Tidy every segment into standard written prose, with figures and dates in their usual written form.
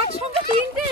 একসঙ্গে তিনটে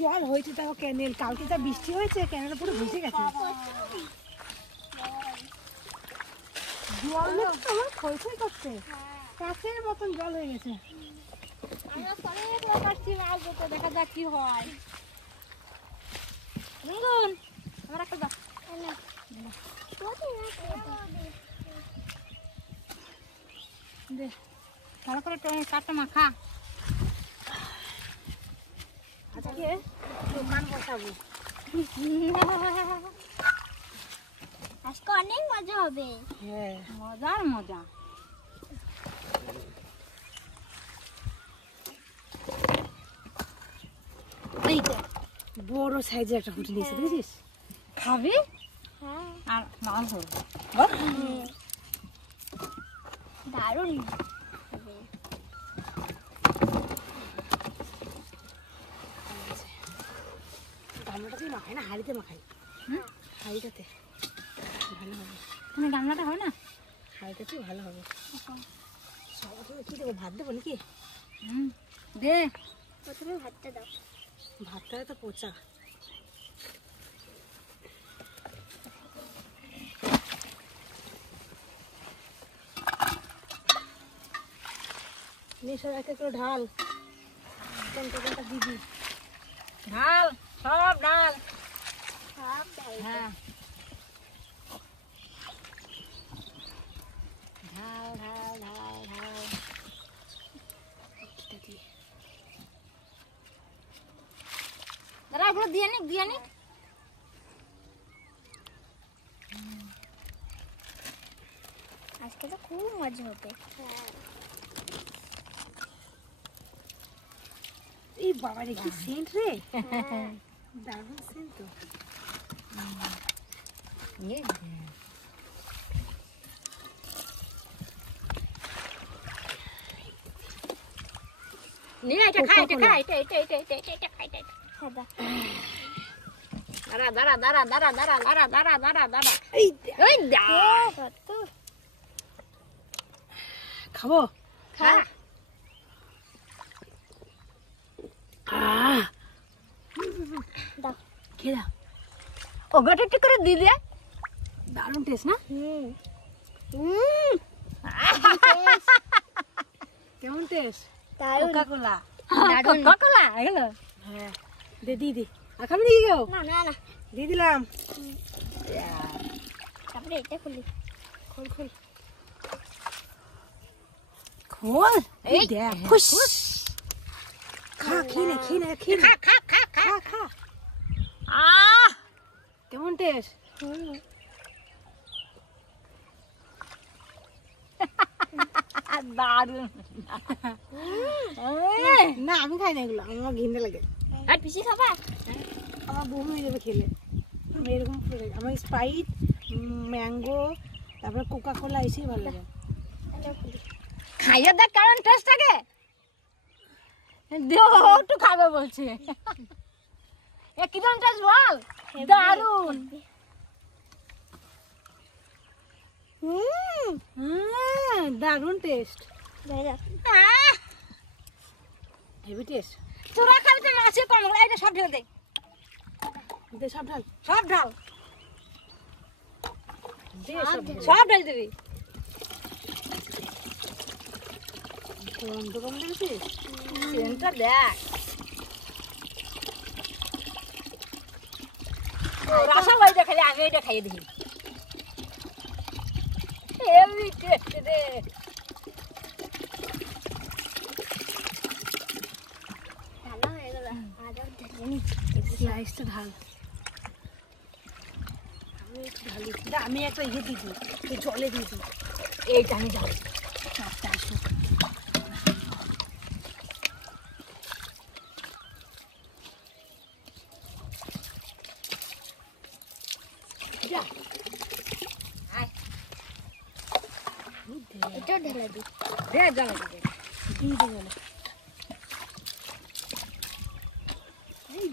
জল হয়েছে তাও ক্যানেল কালকে যা বৃষ্টি হয়েছে ক্যানেল পুরো ভিজে গেছে জল আমার খই করছে কাছের মতন জল হয়ে গেছে দেখা যাক কি হয় তারপরে কাটটা মাখা আজকে দোকান বসাবো আজকে অনেক মজা হবে। হ্যাঁ মজার মজা বড় সাইজের একটা হুটি নিয়েছে বুঝিস খাবি আর মাল ধরবো দারুণ গামলাটা তুই মাখাই না হাঁড়িতে মাখাই হাঁড়িটাতে ভালো হবে তুমি গামলাটা হয় না হাঁড়িটাতে ভালো হবে কি দেবো ভাত দেবো নাকি দে প্রথমে ভাতটা দাও ভাতটা তো পচা সব এক এক করে ঢাল কোনটা দিবি ঢাল সব ঢাল হ্যাঁ ঢাল ঢাল ঢাল ঢাল দাঁড়া এগুলো দিয়ে নি আজকে তো খুব মজা হবে এই বাবা রে কি সেন্ট রে দারুণ সেন্ট তো নে এটা খা এটা খাই দাঁড়া খাবো খা খেয়ে দাও ওটা একটু করে দিয়ে দে দারুণ টেস্ট না কেমন টেস্ট কোকা-কোলা কোকা-কোলা এগুলো হ্যাঁ দে দি আর খাবি নাকি কেউ না দিয়ে দিলাম তারপরে এটা খুলি খোল এই দেখ ফুস খা খেয়ে নে খা কেমন টেস্ট দারুণ না আমি খাই না এগুলো আমার ঘিন্না লাগে আর পিসি খাবা আমার বমি হয়ে যাবে খেলে আমি এরকম আমার স্প্রাইট ম্যাঙ্গো তারপরে কোকা-কোলা এসেই ভালো লাগে খাইয়ে দেখ কেমন টেস্ট থাকে একটু খাবে বলছে কিরকম টেস্ট বল দারুণ দারুণ টেস্ট হেভি টেস্ট তোরা খাবি তো মাছে কমলা এটা সব ঢেলে দে সব ঢাল সব ঢাল সব ঢেলে দিবি গন্ধ কম দেখেছিস সেন্টটা দেখ রসা ভাই দেখালে আমি এটা খাইয়ে দিই হেভি টেস্ট রে ভালো হয়ে গেল আজও ঢেলে স্লাইসটা ঢাল আমি একটা ইয়ে দিদি জলে দিদি এইটা আমি ঢাল চারটা আসুক। যা এটা ঢেলা দি দে জ্বালা দে এই দে জ্বালা এই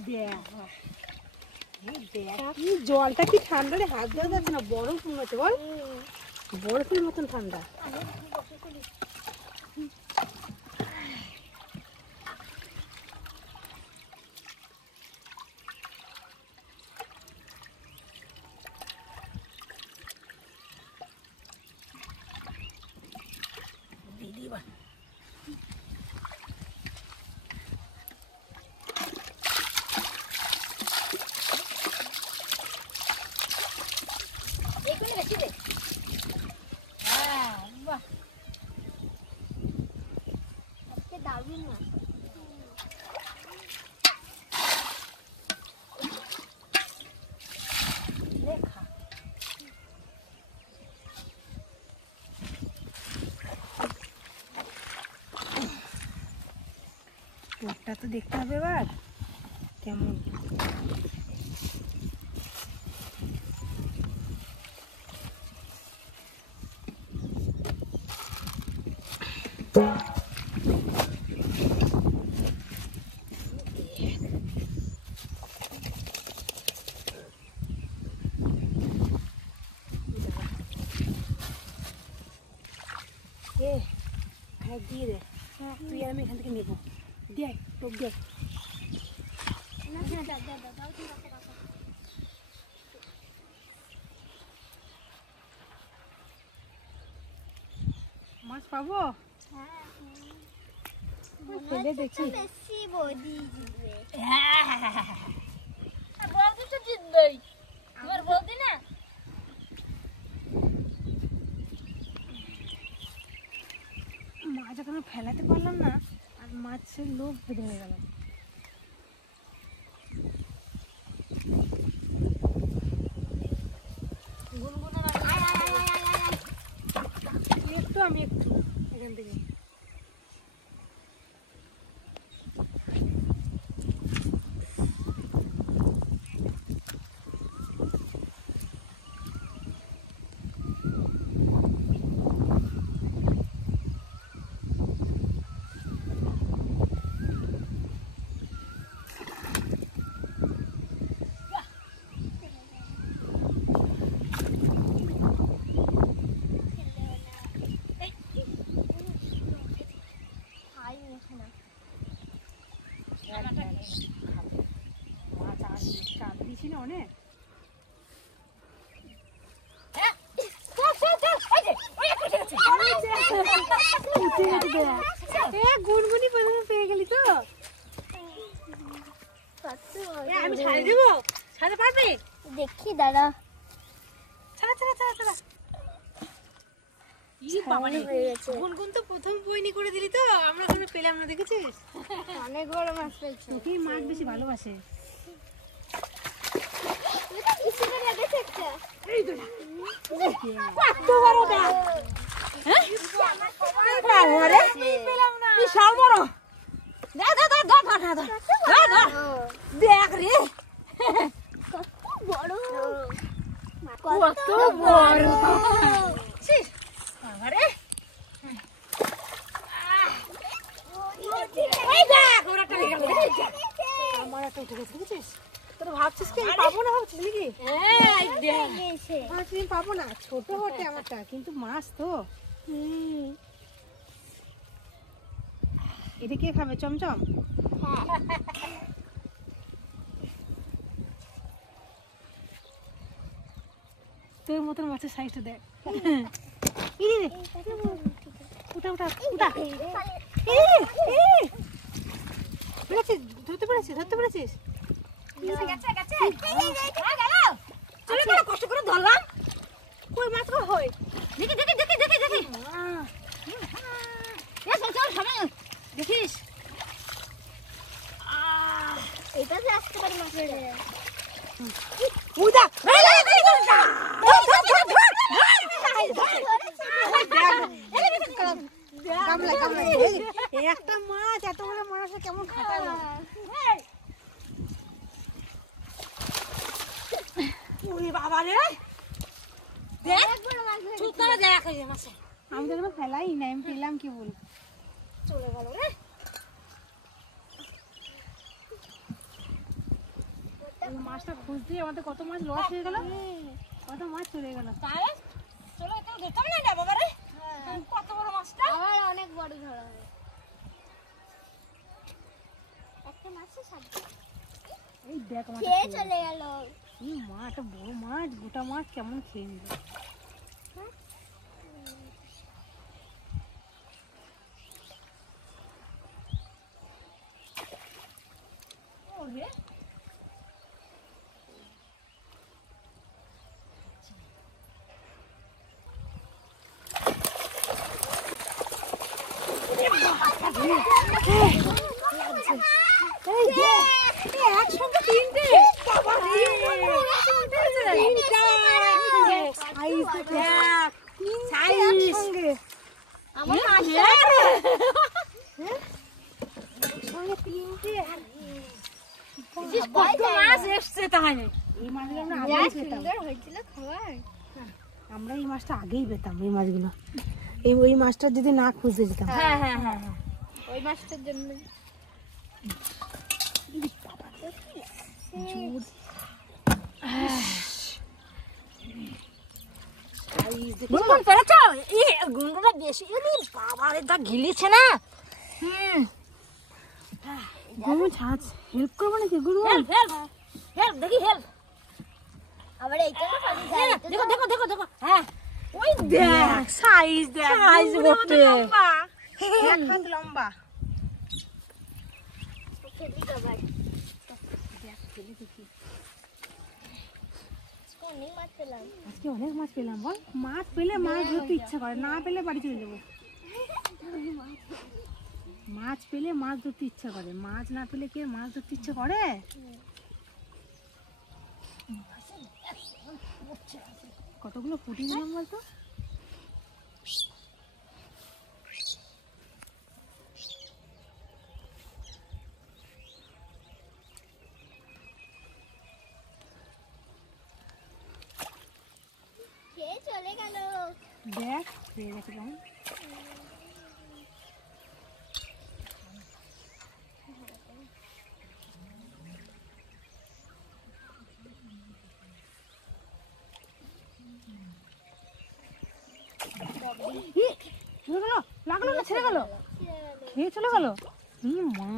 দেখ কি জলটা কি ঠান্ডা রে, হাত দেওয়া যাচ্ছে না, বরফ মনে হচ্ছে বল, বরফের মতন ঠান্ডা। দারুণ না লেখা ওটা তো দেখতে হবে এবার কেমন। দিয়ে দে, তুই আর আমি এখান থেকে নেবো, দেখ টোপ দেখ। মাছ পাবো ফেলে দেখি। বেশি বডি জিতবে। বলদি তো জিতবেই, আমার বলদি না। মাছ এখন ফেলাতে পারলাম না, আর মাছের লোভ ধরে গেল। একটু আমি একটু এখান থেকে অনেক গুনগুনি পর্যন্ত পেয়ে গেলি তো। আমি ছাড়ে দেবো, ছাড়তে পারবি? দেখি দাদা ছাড়া ছাড়া ছাড়া ছাড়া। গুনগুন তো প্রথম বইনি করে দিলি তো, আমরা কোনো পেলাম না, দেখেছিস? অনেক বড় মাছ পেয়েছি। তোকেই মাছ বেশি ভালোবাসে। বিশাল বড়, দেখ রে বড় কত বড়। আরে আমার একটা উঠে গেছে, দেখেছিস? তোরা ভাবছিস কি আমি পাবো না, ভাবছিস নাকি? ভাবছিস পাবো না, ছোট বটে আমারটা, কিন্তু মাছ তো। এটা কে খাবে? চমচম? তোর মতন মাছের সাইজটা দেখ। উঠা উঠা উঠা। ধরতে পেরেছিস? ধরতে পেরেছিস? কষ্ট করে ধরলাম, কই মাছ হয়? দেখি দেখি দেখি দেখি দেখি দেখিস, এটাতে আসতে পারে মাছের। দেখ ওই যে মাছে আমি তো ফেলাই না, আমি পেলাম কি বল, চলে গেল রে। মাছটা খুঁজতে আমাদের কত মাছ লস হয়ে গেল, কত মাছ চলে গেল। তাহলে চলো তো ধরতাম না এটা বাবা রে। কত বড় মাছটা, আবার অনেক বড় ধরা হয় একটা মাছ সাথে এই দেখ মাছ খেয়ে চলে গেল। এই মাছ, একটা বড় মাছ, গোটা মাছ কেমন খেয়ে নিল। ওরে একসঙ্গে তিনটে, বাবা রে আমার কত মাছ এসছে তাহলে। এই মাছগুলো আমরা আগেই পেতাম, সুন্দর হয়েছিল খাবার। আমরা এই মাছটা আগেই পেতাম, এই মাছগুলো ওই মাছটা যদি না খুঁজে যেতাম। হ্যাঁ হ্যাঁ হ্যাঁ হ্যাঁ ওই মাছটার জন্য গুনগুন পেরেছো? এই গুনগুনটা বেশি বাবা রে, যা গিলেছে না। গুরু ছাড়, হেল্প করবো নাকি গুরু? হেল্প হেল্প হেল্প, দেখি হেল্প। আবার এইটা তো পানি যায় দেখো দেখো দেখো দেখো, হ্যাঁ ওই দেখ সাইজ, দেখ সাইজ করতে এক হাত লম্বা। খেলি খাবার অনেক মাছ পেলাম। আজকে অনেক মাছ পেলাম বল, মাছ পেলে মাছ ধরতে ইচ্ছা করে, না পেলে বাড়ি চলে যাবো। মাছ পেলে মাছ ধরতে ইচ্ছা করে, মাছ না পেলে কি আর মাছ ধরতে ইচ্ছা করে? কতগুলো পুঁটি দিলাম বলতো? খেয়ে চলে গেল। দেখ পেয়ে গেছে কেমন। চলে গেল, লাগলো না, ছেড়ে গেল, খেয়ে চলে গেল। মা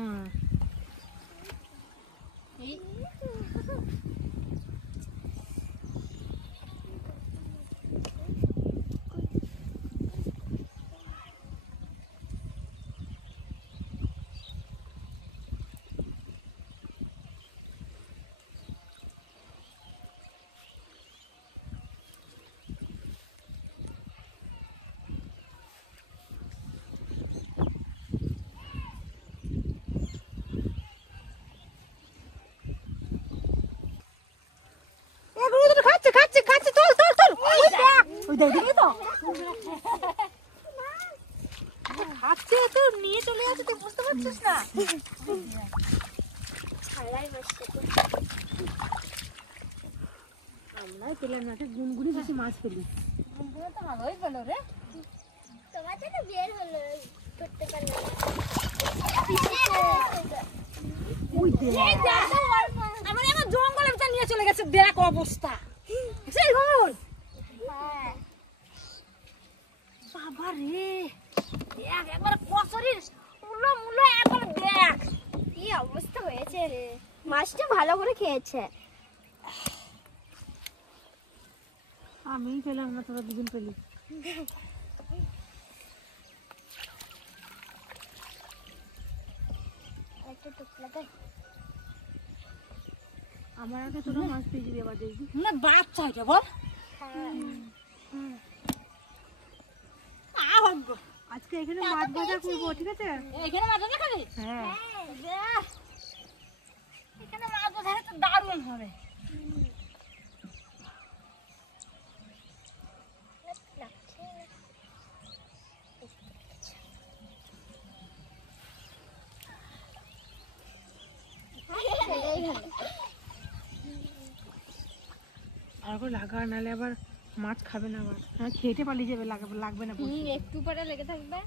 খাচ্ছে খাচ্ছে খাচ্ছে, তোল তোল তোল, ওই দেখ, ওই দেখ, দেখি তো খাচ্ছে, তো নিয়ে চলে যাচ্ছে, তুই বুঝতে পারছিস না? ছাড়াই মাছটাকে আমরাই পেলাম না, গুনগুনি বেশি মাছ পেলি। গুনগুন তো ভালোই পেলো রে। তোমার জন্য বের হলো করতে পারলাম ওই দেখ, আমার আমার জঙ্গলের ভিতর নিয়ে চলে গেছে, দেখ অবস্থা। সেই ঘুমুন হ্যাঁ বাবা রে, দেখ একবার কচুরির মুলো মুলো, একবার দেখ কি অবস্থা হয়েছে রে। মাছটা ভালো করে খেয়েছে। আমিই পেলাম না, তোরা দুজন পেলি। একটা টুকলাতে আমার আগে তোরা মাছ পেয়ে যাবি, আবার দেখবি। না বাচ্চা এটা বল। আজকে এখানে মাছ ভাজা করবো, ঠিক আছে? এখানে মাছ দেখাবি? হ্যাঁ, এখানে মাছ বোঝালে তো দারুণ হবে। আর লাগা, নাহলে আবার মাছ খাবে না আবার, হ্যাঁ খেতে পালিয়ে যাবে, লাগবে না বলছি। একটু পরে লেগে থাকবে।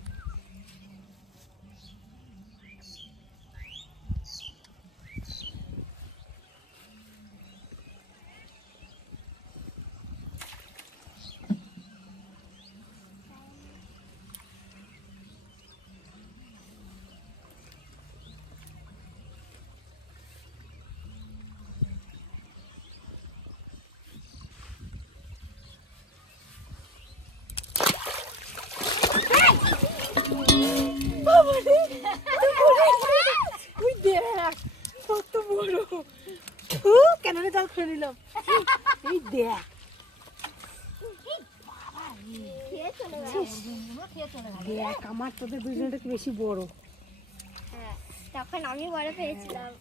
তুই দেখ কত বড়, কেন জল খেয়ে নিলাম। এই দেখ খেয়ে চলে গেল। দেখ আমার তোদের দুজনটা কি বেশি বড়। হ্যাঁ, তখন আমি বড় পেয়েছিলাম।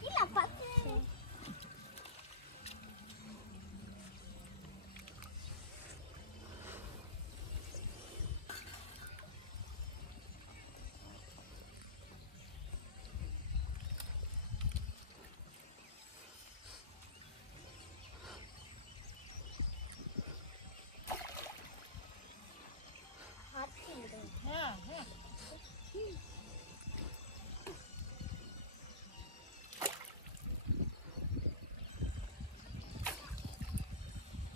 কি লাফাচ্ছে?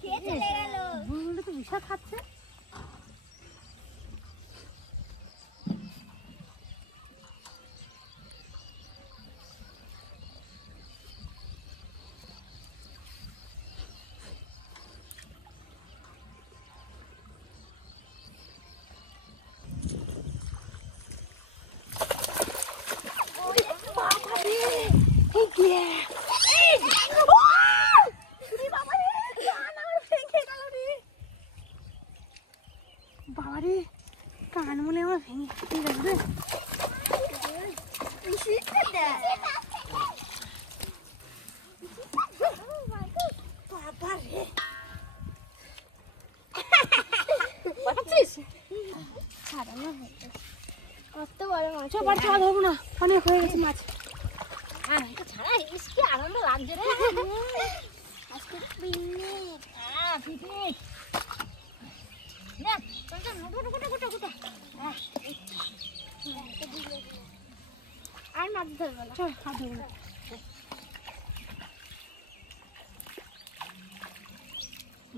খেয়ে চলে গেল। বুলবুলটা তো বিশাল খাচ্ছে। বাবারে কান মনে আমার ভেঙে খেতে লাগবে। কত বড় মাছ! চল চল ধরবো না, অনেক হয়ে গেছে মাছ। হ্যাঁ এটা ছাড়া ইস কি আনন্দ লাগছে রে। আজকে পিকনিক। হ্যাঁ পিকনিক না চল চল গুটা আর মাছ ধরবো না। চল হাত ধরবো না।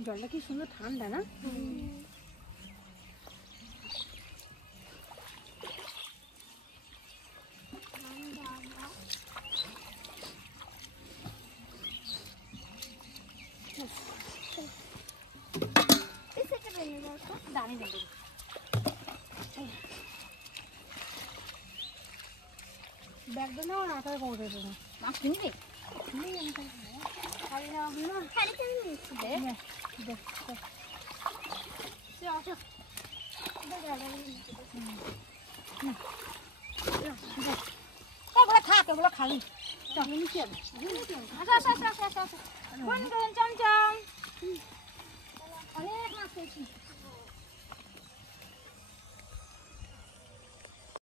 জলটা কি সুন্দর ঠান্ডা না? দামি দামি ব্যাগটা নাও না, তাহলে কমে দেবো। মাছ কিনবি? শাড়ি নেওয়া হলো না? শাড়িতে আমি নিচ্ছি। এগুলো থাক, এগুলো খালি। আচ্ছা। চমচম অনেক মাছ পেয়েছি।